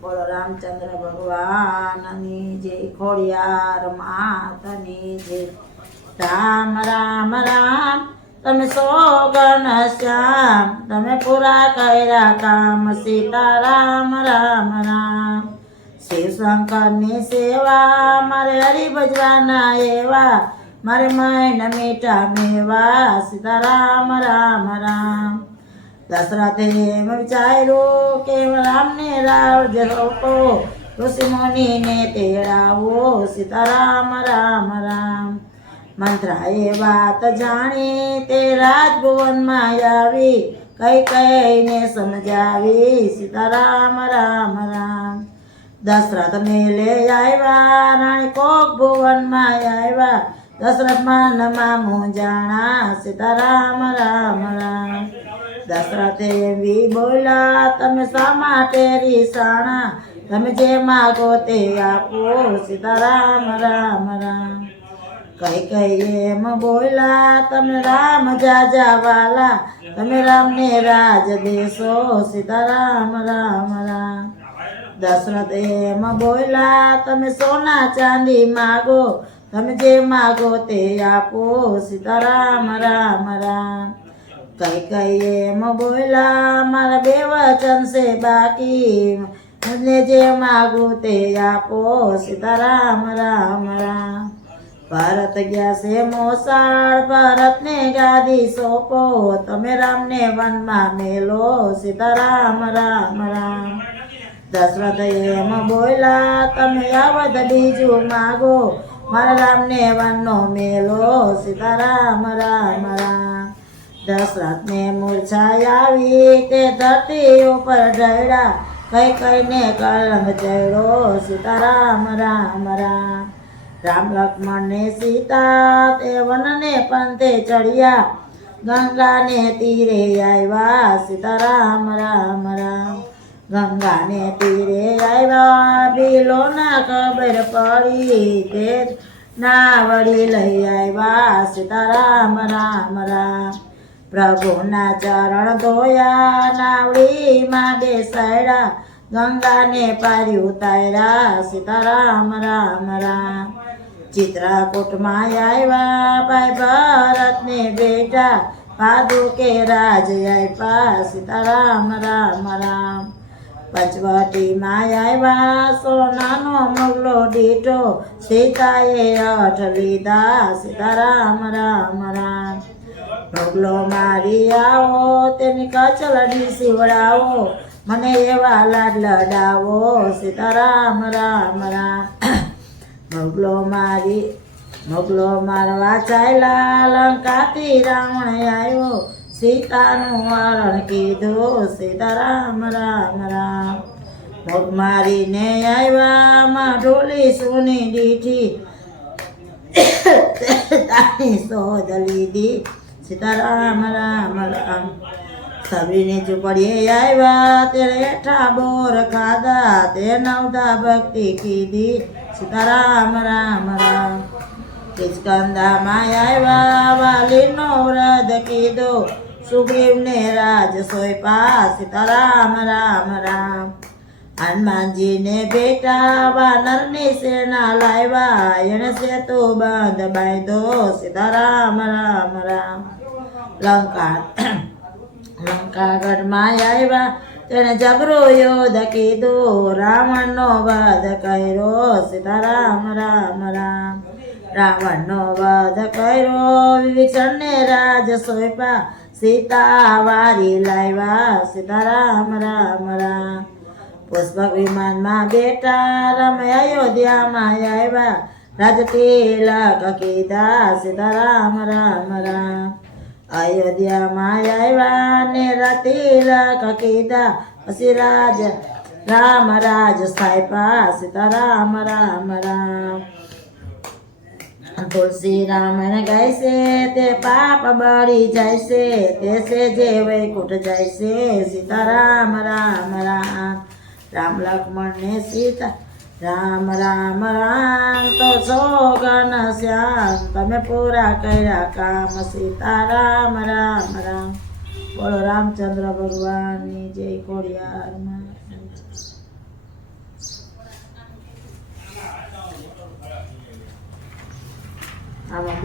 બોલો રામચંદ્ર ભગવાનની જય, ખોડિયાર માતની જય। રામ રામ રામ તમે સોગન શ્યામ, તમે પૂરા કર્યા કામ, સીતારામ રામ રામ। શિવ શંકરની સેવા મારે હરિ ભજવાના એવા, મારે મૈન મીઠા મેવા, સીતારામ રામ રામ। દશરથે એમ વિચાર્યું કે રામને રાજ્ય સોંપો, ઋષિ મુનિને તેડાવો, સીતારામ રામ રામ। મંત્રાએ વાત જાણી તે રાજભુવનમાં આવી, કઈ કઈને સમજાવી, સીતારામ રામ રામ। દશરથ મેલે આવ્યા, રાણી કોક ભુવનમાં આવ્યા, દશરથ માનમાં મૂંઝાણા, સીતારામ રામ રામ। દશરથે એવી બોલ્યા તમે શા માટે રીસાણા, તમે જે માગો તે આપો, સીતારામ રામ રામ। કઈ કઈ એમ બોલ્યા તમે રામ જાજા વાલા, તમે રામને રાજ દેશો, સીતારામ રામ રામ। દશરથ એમ બોલ્યા તમે સોના ચાંદી માગો, તમે જે માગો તે આપો, સીતારામ રામ રામ। કઈ કઈ એમ બોલ્યા મારા બે વચન છે બાકી, મને જે માગું તે આપો, સીતારામ રામ રામ। ભરત ગયા છે મોસાળ, ભરતને ગાદી સોંપો, તમે રામને વનમાં મેલો, સીતારામ રામ રામ। દશરથ એમ બોલ્યા તમે આવત બીજું માગો, મારા રામને વનનો મેલો, સીતારામ રામ રામ। દશરથને મૂર્છા આવી તે ધરતી ઉપર ઢળ્યા, કઈ કઈને કલંક ચડ્યો, સીતારામ રામ રામ। રામ લક્ષ્મણ ને સીતા તે વનને પંથે ચડ્યા, ગંગાને તીરે આવ્યા, સીતારામ રામ રામ। ગંગાને તીરે આવ્યા, બિલોના ખબર પડી, તે નાવડી લઈ આવ્યા, સીતારામ રામ રામ। પ્રભુના ચરણ ધોયા, નાવડીમાં બેસાડ્યા, ગંગાને પારી ઉતાર્યા, સીતારામ રામ રામ। ચિત્રકૂટમાં આવ્યા ભાઈ ભરતને બેટા, પાદુકે રાજ આપ્યા, સીતારામ રામ રામ। પંચવટીમાં આવ્યા સોનાનો મગલો દીઠો, સીતાએ અઠ લીધા, સીતારામ રામ રામ। ઢોગલો મારી આવો, તેની કચલડી સીવડાવો, મને એવા લાડ લડાવો, સીતારામ રામ રામ। મોગલો મારવા ચાલ્યા, લંકાથી રાવણ આવ્યો, સીતાનું હરણ કીધું, સીતારામ રામ રામ। મોગ મારીને આવ્યા માં ઢોલી સોની દીઠી, તારી શોધ લીધી, સીતારામ રામ રામ। સબરીની ઝૂંપડીએ આવ્યા તે રેઠા બોર ખાધા, તે નવધા ભક્તિ કીધી, સીતારામ રામ રામ। કિષ્કંધામાં આવ્યા વાલીનો વ્રત કીધો, સુગ્રીવને રાજ સોંપ્યા, સીતારામ રામ રામ। હનુમાનજીને બેટા વાનરની સેના લાવ્યા, એને સેતુ બંધ બાંધ્યો, સીતારામ રામ રામ। લંકાગઢમાં આવ્યા તેને જબરો યોધ કીધો, રાવણનો વધ કર્યો, સીતારામ રામ રામ। રાવણનો વધ કર્યો, વિભીષણને રાજ સોંપ્યા, સીતા વારી લાવ્યા, સીતારામ રામ રામ। પુષ્પક વિમાનમાં બેટા રમે અયોધ્યામાં આવ્યા, રાજ તિલક કીધા, સીતારામ રામ રામ। અયોધ્યામાં આવ્યા ને તિલક કીધા, પછી રામ રાજ સ્થાપ્યા, સીતારામ રામ રામ। તુલસી રામાયણ ગાય છે તે પાપ બળી જાય છે, તે છે જે વૈકુંઠ જાય છે, સીતારામ રામ રામ। રામ લક્ષ્મણ ને સીતા રામ રામ રામ, તો સોગન શ્યામ, તમે પૂરા કર્યા કામ, સીતારામ રામ રામ। બોલો રામચંદ્ર ભગવાનની જય, ખોડિયાર માતની જય। આમાં